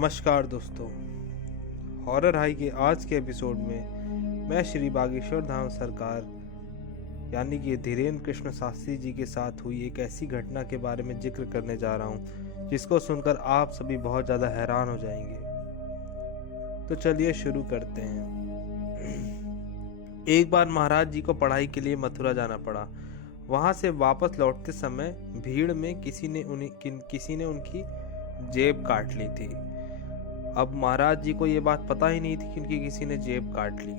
नमस्कार दोस्तों, horror high के आज के एपिसोड में मैं श्री बागेश्वर धाम सरकार यानी कि धीरेन्द्र कृष्ण शास्त्री जी के साथ हुई एक ऐसी घटना के बारे में जिक्र करने जा रहा हूँ जिसको सुनकर आप सभी बहुत ज़्यादा हैरान हो जाएंगे। तो चलिए शुरू करते हैं। एक बार महाराज जी को पढ़ाई के लिए मथुरा जाना पड़ा। वहाँ से वापस लौटते समय भीड़ में किसी ने उनकी जेब काट ली थी। अब महाराज जी को ये बात पता ही नहीं थी कि उनकी किसी ने जेब काट ली।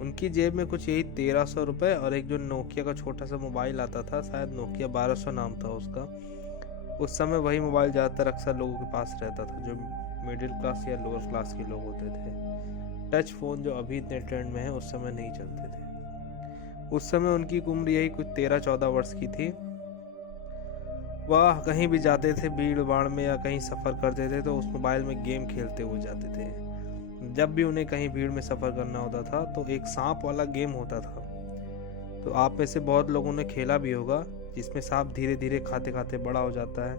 उनकी जेब में कुछ यही 1300 रुपये और एक जो नोकिया का छोटा सा मोबाइल आता था, शायद नोकिया 1200 नाम था उसका। उस समय वही मोबाइल ज़्यादातर अक्सर लोगों के पास रहता था जो मिडिल क्लास या लोअर क्लास के लोग होते थे। टच फ़ोन जो अभी इतने ट्रेंड में है उस समय नहीं चलते थे। उस समय उनकी उम्र यही कुछ 13-14 वर्ष की थी। वह कहीं भी जाते थे भीड़ भाड़ में या कहीं सफ़र करते थे तो उस मोबाइल में गेम खेलते हुए जाते थे। जब भी उन्हें कहीं भीड़ में सफ़र करना होता था तो एक सांप वाला गेम होता था। तो आप में से बहुत लोगों ने खेला भी होगा, जिसमें सांप धीरे धीरे खाते खाते बड़ा हो जाता है।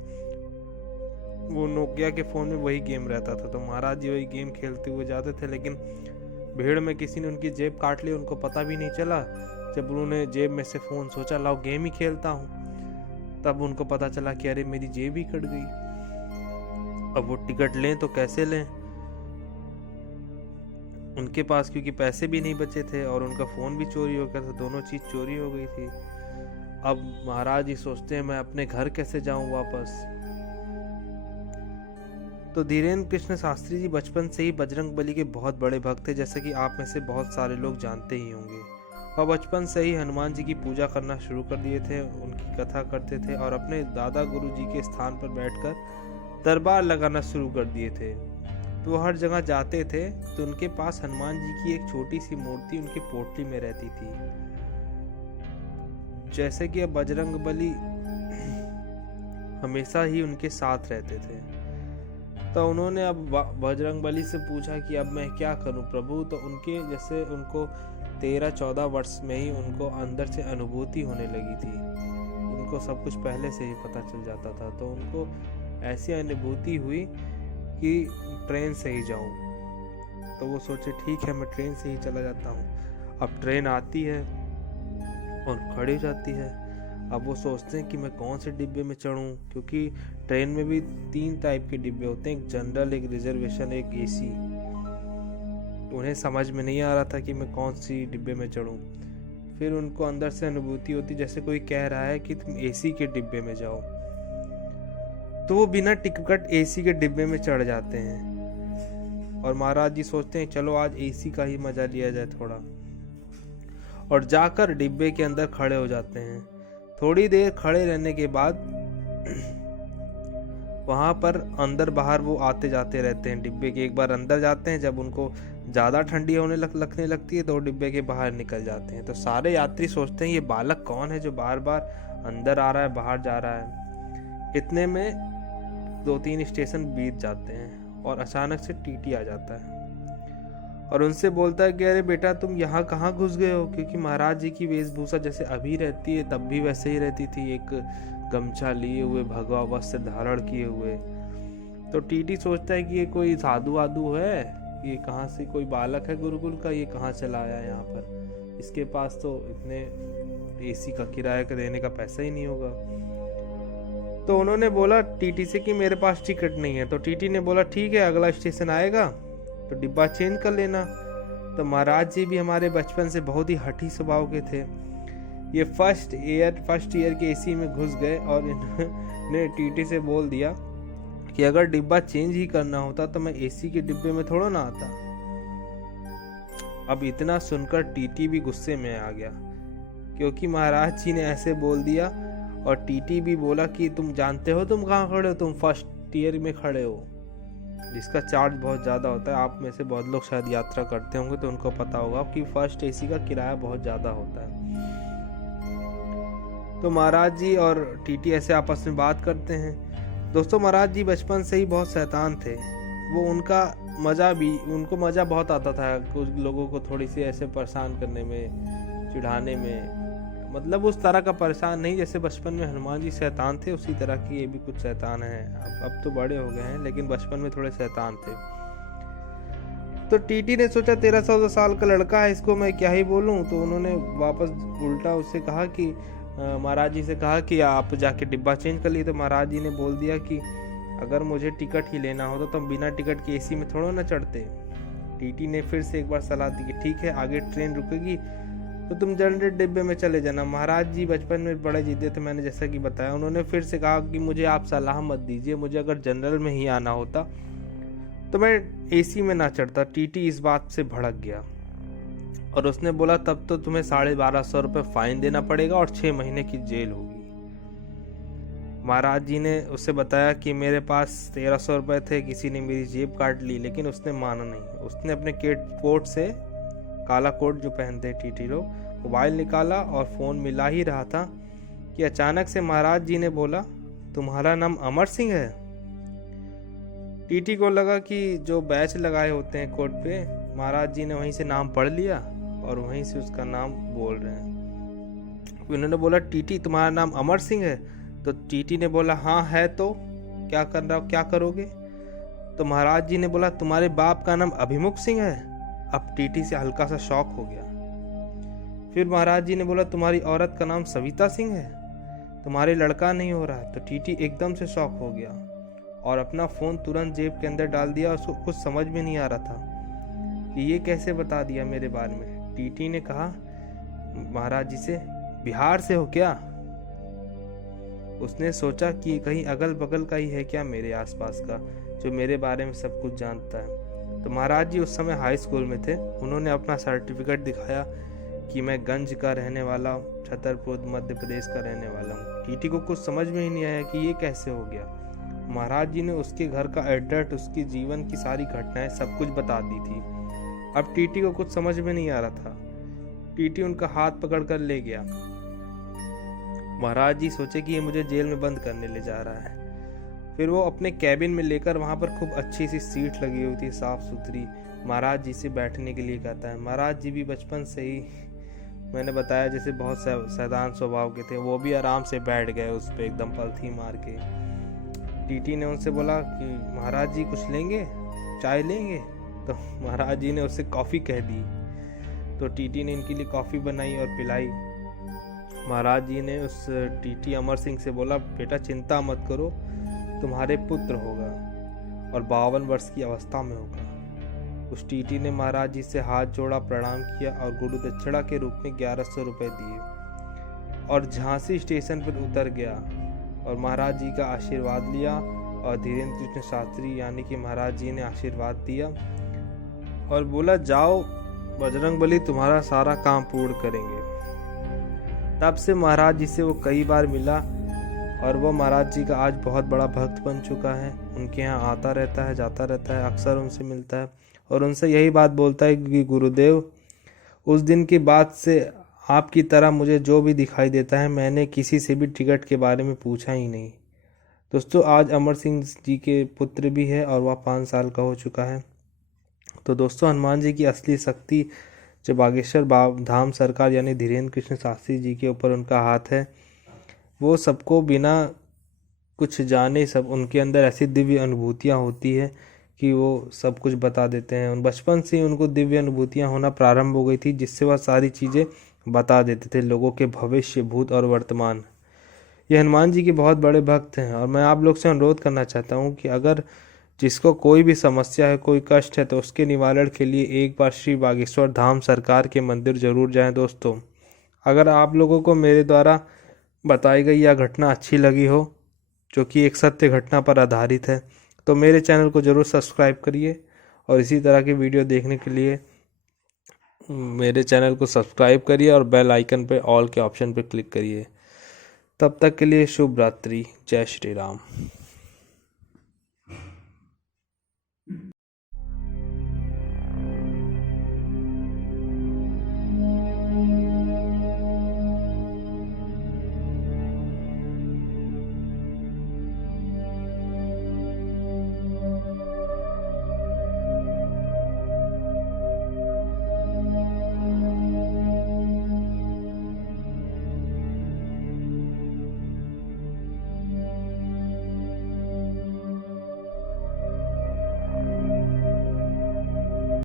वो नोकिया के फ़ोन में वही गेम रहता था। तो महाराज जी वही गेम खेलते हुए जाते थे, लेकिन भीड़ में किसी ने उनकी जेब काट ली। उनको पता भी नहीं चला। जब उन्होंने जेब में से फ़ोन सोचा लाओ गेम ही खेलता हूँ, तब उनको पता चला कि अरे मेरी जेब ही कट गई। अब वो टिकट लें तो कैसे लें? उनके पास क्योंकि पैसे भी नहीं बचे थे और उनका फ़ोन भी चोरी हो गया था, दोनों चीज़ चोरी हो गई थी। अब महाराज जी सोचते हैं मैं अपने घर कैसे जाऊं वापस। तो धीरेन्द्र कृष्ण शास्त्री जी बचपन से ही बजरंगबली के बहुत बड़े भक्त थे, जैसे कि आप में से बहुत सारे लोग जानते ही होंगे। और बचपन से ही हनुमान जी की पूजा करना शुरू कर दिए थे, उनकी कथा करते थे और अपने दादा गुरु जी के स्थान पर बैठकर दरबार लगाना शुरू कर दिए थे। तो हर जगह जाते थे तो उनके पास हनुमान जी की एक छोटी सी मूर्ति उनकी पोटली में रहती थी। जैसे कि अब बजरंगबली हमेशा ही उनके साथ रहते थे। तो उन्होंने अब बजरंगबली से पूछा कि अब मैं क्या करूं प्रभु। तो उनके जैसे उनको 13-14 वर्ष में ही उनको अंदर से अनुभूति होने लगी थी। उनको सब कुछ पहले से ही पता चल जाता था। तो उनको ऐसी अनुभूति हुई कि ट्रेन से ही जाऊं। तो वो सोचे ठीक है मैं ट्रेन से ही चला जाता हूं। अब ट्रेन आती है और खड़ी हो जाती है। अब वो सोचते हैं कि मैं कौन से डिब्बे में चढ़ूं, क्योंकि ट्रेन में भी 3 टाइप के डिब्बे होते हैं, एक जनरल, एक रिजर्वेशन, एक एसी। उन्हें समझ में नहीं आ रहा था कि मैं कौन सी डिब्बे में चढ़ूं। फिर उनको अंदर से अनुभूति होती जैसे कोई कह रहा है कि तुम एसी के डिब्बे में जाओ। तो वो बिना टिकट एसी के डिब्बे में चढ़ जाते हैं और महाराज जी सोचते हैं चलो आज एसी का ही मजा लिया जाए थोड़ा, और जाकर डिब्बे के अंदर खड़े हो जाते हैं। थोड़ी देर खड़े रहने के बाद वहां पर अंदर बाहर वो आते जाते रहते हैं डिब्बे के। एक बार अंदर जाते हैं, जब उनको ज़्यादा ठंडी लगने लगती है तो डिब्बे के बाहर निकल जाते हैं। तो सारे यात्री सोचते हैं ये बालक कौन है जो बार बार अंदर आ रहा है बाहर जा रहा है। इतने में 2-3 स्टेशन बीत जाते हैं और अचानक से टीटी आ जाता है और उनसे बोलता है कि अरे बेटा तुम यहाँ कहाँ घुस गए हो, क्योंकि महाराज जी की वेशभूषा जैसे अभी रहती है तब भी वैसे ही रहती थी, एक गमछा लिए हुए, भगवा वस्त्र धारण किए हुए। तो टीटी सोचता है कि ये कोई साधु वाधु है, ये कहाँ से कोई बालक है गुरुकुल का, ये कहाँ चला आया यहाँ पर, इसके पास तो इतने एसी का किराया देने का पैसा ही नहीं होगा। तो उन्होंने बोला टीटी से कि मेरे पास टिकट नहीं है। तो टीटी ने बोला ठीक है अगला स्टेशन आएगा तो डिब्बा चेंज कर लेना। तो महाराज जी भी हमारे बचपन से बहुत ही हठी स्वभाव के थे। ये फर्स्ट ईयर के एसी में घुस गए और इन्होंने टीटी से बोल दिया कि अगर डिब्बा चेंज ही करना होता तो मैं एसी के डिब्बे में थोड़ा ना आता। अब इतना सुनकर टीटी भी गुस्से में आ गया, क्योंकि महाराज जी ने ऐसे बोल दिया। और टीटी भी बोला कि तुम जानते हो तुम कहाँ खड़े हो, तुम फर्स्ट ईयर में खड़े हो, जिसका चार्ज बहुत ज़्यादा होता है। आप में से बहुत लोग शायद यात्रा करते होंगे तो उनको पता होगा कि फर्स्ट एसी का किराया बहुत ज़्यादा होता है। तो महाराज जी और टीटी ऐसे आपस में बात करते हैं। दोस्तों महाराज जी बचपन से ही बहुत शैतान थे। वो उनको मज़ा बहुत आता था कुछ लोगों को थोड़ी सी ऐसे परेशान करने में, चिढ़ाने में। मतलब उस तरह का परेशान नहीं, जैसे बचपन में हनुमान जी शैतान थे उसी तरह की ये भी कुछ शैतान है। अब तो बड़े हो गए हैं, लेकिन बचपन में थोड़े शैतान थे। तो टीटी ने सोचा 13-14 साल का लड़का है, इसको मैं क्या ही बोलूं। तो उन्होंने वापस उल्टा उससे कहा कि महाराज जी से कहा कि आप जाके डिब्बा चेंज कर लिए। तो महाराज जी ने बोल दिया कि अगर मुझे टिकट ही लेना हो तो तुम बिना टिकट के एसी में थोड़ा ना चढ़ते। टीटी ने फिर से एक बार सलाह दी कि ठीक है, आगे ट्रेन रुकेगी तो तुम जनरल डिब्बे में चले जाना। महाराज जी बचपन में बड़े जिद्दी थे, मैंने जैसा कि बताया। उन्होंने फिर से कहा कि मुझे आप सलाह मत दीजिए, मुझे अगर जनरल में ही आना होता तो मैं एसी में ना चढ़ता। टीटी इस बात से भड़क गया और उसने बोला तब तो तुम्हें 1250 रुपये फाइन देना पड़ेगा और 6 महीने की जेल होगी। महाराज जी ने उससे बताया कि मेरे पास 1300 रुपये थे, किसी ने मेरी जेब काट ली, लेकिन उसने माना नहीं। उसने अपने कोट से, काला कोट जो पहनते टीटी लोग, मोबाइल निकाला और फ़ोन मिला ही रहा था कि अचानक से महाराज जी ने बोला तुम्हारा नाम अमर सिंह है। टीटी को लगा कि जो बैच लगाए होते हैं कोट पे, महाराज जी ने वहीं से नाम पढ़ लिया और वहीं से उसका नाम बोल रहे हैं। उन्होंने बोला टीटी तुम्हारा नाम अमर सिंह है? तो टीटी ने बोला हाँ है, तो क्या कर रहा हो, क्या करोगे? तो महाराज जी ने बोला तुम्हारे बाप का नाम अभिमुख सिंह है। अब टीटी से हल्का सा शॉक हो गया। फिर महाराज जी ने बोला तुम्हारी औरत का नाम सविता सिंह है, तुम्हारे लड़का नहीं हो रहा। तो टीटी एकदम से शॉक हो गया और अपना फ़ोन तुरंत जेब के अंदर डाल दिया। उसको कुछ समझ में नहीं आ रहा था कि ये कैसे बता दिया मेरे बारे में। टीटी ने कहा महाराज जी से, बिहार से हो क्या? उसने सोचा कि कहीं अगल बगल का ही है क्या मेरे आसपास का, जो मेरे बारे में सब कुछ जानता है। तो महाराज जी उस समय हाई स्कूल में थे। उन्होंने अपना सर्टिफिकेट दिखाया कि मैं गंज का रहने वाला हूँ, छतरपुर मध्य प्रदेश का रहने वाला हूँ। टीटी को कुछ समझ में ही नहीं आया कि ये कैसे हो गया। महाराज जी ने उसके घर का एड्रेस, उसके जीवन की सारी घटनाएं सब कुछ बता दी थी। अब टीटी को कुछ समझ में नहीं आ रहा था। टीटी उनका हाथ पकड़ कर ले गया। महाराज जी सोचे कि ये मुझे जेल में बंद करने ले जा रहा है। फिर वो अपने कैबिन में लेकर, वहाँ पर खूब अच्छी सी सीट लगी हुई थी, साफ सुथरी, महाराज जी से बैठने के लिए कहता है। महाराज जी भी बचपन से ही, मैंने बताया जैसे बहुत सैतान स्वभाव के थे, वो भी आराम से बैठ गए उस पर एकदम पलथी मार के। टीटी ने उनसे बोला कि महाराज जी कुछ लेंगे, चाय लेंगे? तो महाराज जी ने उससे कॉफ़ी कह दी। तो टीटी ने इनके लिए कॉफ़ी बनाई और पिलाई। महाराज जी ने उस टीटी अमर सिंह से बोला बेटा चिंता मत करो, तुम्हारे पुत्र होगा और 52 वर्ष की अवस्था में होगा। उस टीटी ने महाराज जी से हाथ जोड़ा, प्रणाम किया और गुरु दक्षिणा के रूप में 1100 रुपये दिए और झांसी स्टेशन पर उतर गया और महाराज जी का आशीर्वाद लिया। और धीरेन्द्र कृष्ण शास्त्री यानी कि महाराज जी ने आशीर्वाद दिया और बोला जाओ, बजरंगबली तुम्हारा सारा काम पूर्ण करेंगे। तब से महाराज जी से वो कई बार मिला और वो महाराज जी का आज बहुत बड़ा भक्त बन चुका है। उनके यहाँ आता रहता है, जाता रहता है, अक्सर उनसे मिलता है और उनसे यही बात बोलता है कि गुरुदेव, उस दिन की बात से आपकी तरह मुझे जो भी दिखाई देता है, मैंने किसी से भी टिकट के बारे में पूछा ही नहीं। दोस्तों, आज अमर सिंह जी के पुत्र भी है और वह 5 साल का हो चुका है। तो दोस्तों, हनुमान जी की असली शक्ति जो बागेश्वर धाम सरकार यानी धीरेन्द्र कृष्ण शास्त्री जी के ऊपर उनका हाथ है, वो सबको बिना कुछ जाने, सब उनके अंदर ऐसी दिव्य अनुभूतियाँ होती है कि वो सब कुछ बता देते हैं। उन बचपन से ही उनको दिव्य अनुभूतियाँ होना प्रारंभ हो गई थी, जिससे वह सारी चीज़ें बता देते थे लोगों के भविष्य, भूत और वर्तमान। ये हनुमान जी के बहुत बड़े भक्त हैं और मैं आप लोग से अनुरोध करना चाहता हूँ कि अगर जिसको कोई भी समस्या है, कोई कष्ट है, तो उसके निवारण के लिए एक बार श्री बागेश्वर धाम सरकार के मंदिर जरूर जाएं। दोस्तों, अगर आप लोगों को मेरे द्वारा बताई गई यह घटना अच्छी लगी हो, जो कि एक सत्य घटना पर आधारित है, तो मेरे चैनल को ज़रूर सब्सक्राइब करिए और इसी तरह के वीडियो देखने के लिए मेरे चैनल को सब्सक्राइब करिए और बेल आइकन पर ऑल के ऑप्शन पर क्लिक करिए। तब तक के लिए शुभ रात्रि। जय श्री राम।